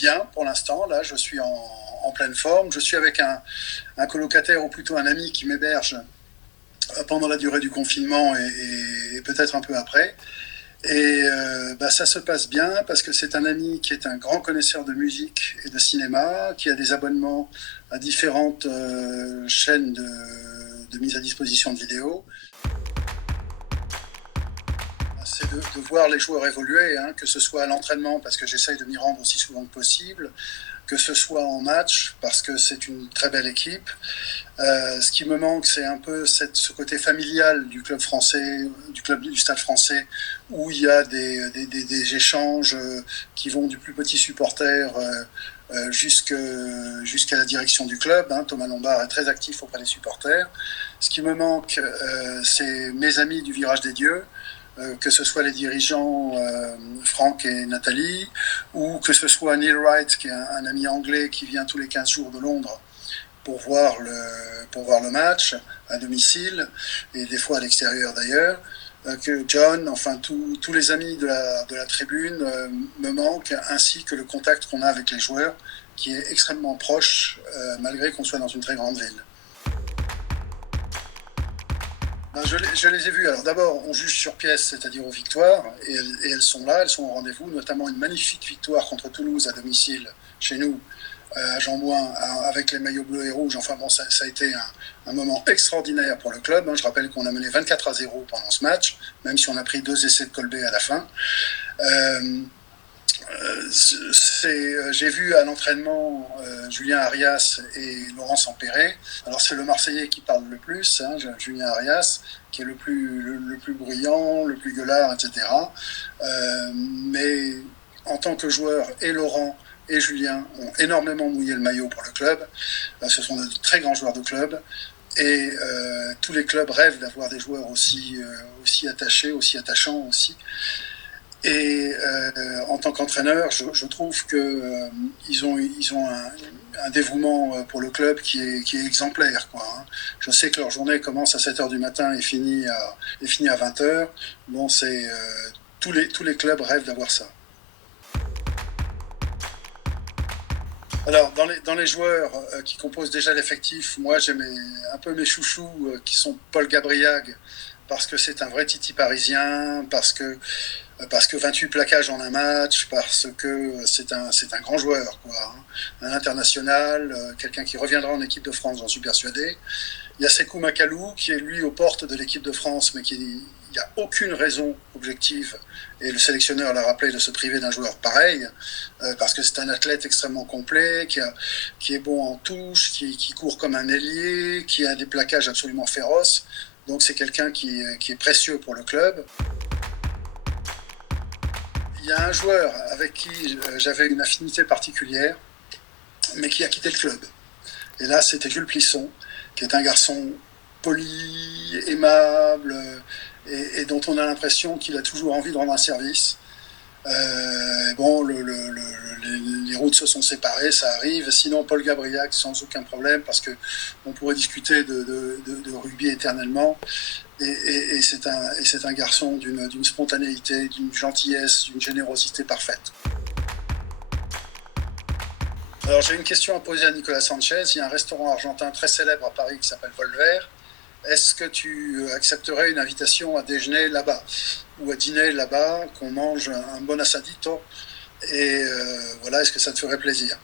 bien pour l'instant. Là, je suis en pleine forme. Je suis avec un colocataire ou plutôt un ami qui m'héberge pendant la durée du confinement et peut-être un peu après. Et ça se passe bien parce que c'est un ami qui est un grand connaisseur de musique et de cinéma, qui a des abonnements à différentes chaînes de mise à disposition de vidéos. C'est de voir les joueurs évoluer, hein, que ce soit à l'entraînement, parce que j'essaye de m'y rendre aussi souvent que possible, que ce soit en match, parce que c'est une très belle équipe. Ce qui me manque, c'est un peu ce côté familial du club français, du Stade français, où il y a des échanges qui vont du plus petit supporter jusqu'à la direction du club. Hein. Thomas Lombard est très actif auprès des supporters. Ce qui me manque, c'est mes amis du Virage des Dieux, que ce soit les dirigeants Franck et Nathalie, ou que ce soit Neil Wright, qui est un ami anglais qui vient tous les 15 jours de Londres pour voir le match à domicile, et des fois à l'extérieur d'ailleurs, que John, enfin tous les amis de la tribune me manquent, ainsi que le contact qu'on a avec les joueurs, qui est extrêmement proche, malgré qu'on soit dans une très grande ville. Je les ai vus. Alors d'abord, on juge sur pièce, c'est-à-dire aux victoires, et elles sont là, elles sont au rendez-vous, notamment une magnifique victoire contre Toulouse à domicile, chez nous, à Jean-Bouin, avec les maillots bleus et rouges. Enfin bon, ça a été un moment extraordinaire pour le club. Je rappelle qu'on a mené 24-0 pendant ce match, même si on a pris 2 essais de Colbé à la fin. J'ai vu à l'entraînement Julien Arias et Laurent Sampéré. Alors c'est le Marseillais qui parle le plus, hein, Julien Arias, qui est le plus bruyant, le plus gueulard, etc. Mais en tant que joueur, et Laurent et Julien ont énormément mouillé le maillot pour le club. Ce sont de très grands joueurs de club. Et tous les clubs rêvent d'avoir des joueurs aussi attachés, aussi attachants aussi. Et en tant qu'entraîneur, je trouve qu'ils ont un dévouement pour le club qui est exemplaire, quoi, hein. Je sais que leur journée commence à 7h du matin et finit à 20h. Bon, tous les clubs rêvent d'avoir ça. Alors, dans les joueurs qui composent déjà l'effectif, moi j'ai un peu mes chouchous qui sont Paul Gabriag, parce que c'est un vrai titi parisien, parce que 28 plaquages en un match, parce que c'est un grand joueur, quoi, hein. Un international, quelqu'un qui reviendra en équipe de France, j'en suis persuadé. Il y a Sekou Makalou, qui est lui aux portes de l'équipe de France, mais il n'y a aucune raison objective, et le sélectionneur l'a rappelé, de se priver d'un joueur pareil, parce que c'est un athlète extrêmement complet, qui est bon en touche, qui court comme un ailier, qui a des plaquages absolument féroces. Donc c'est quelqu'un qui est précieux pour le club. Il y a un joueur avec qui j'avais une affinité particulière, mais qui a quitté le club. Et là, c'était Jules Plisson, qui est un garçon poli, aimable, et dont on a l'impression qu'il a toujours envie de rendre un service. Bon, les routes se sont séparées, ça arrive. Sinon, Paul Gabriac, sans aucun problème, parce qu'on pourrait discuter de rugby éternellement. Et c'est un garçon d'une spontanéité, d'une gentillesse, d'une générosité parfaite. Alors j'ai une question à poser à Nicolas Sanchez. Il y a un restaurant argentin très célèbre à Paris qui s'appelle Volver. Est-ce que tu accepterais une invitation à déjeuner là-bas ou à dîner là-bas, qu'on mange un bon assadito, et voilà, est-ce que ça te ferait plaisir?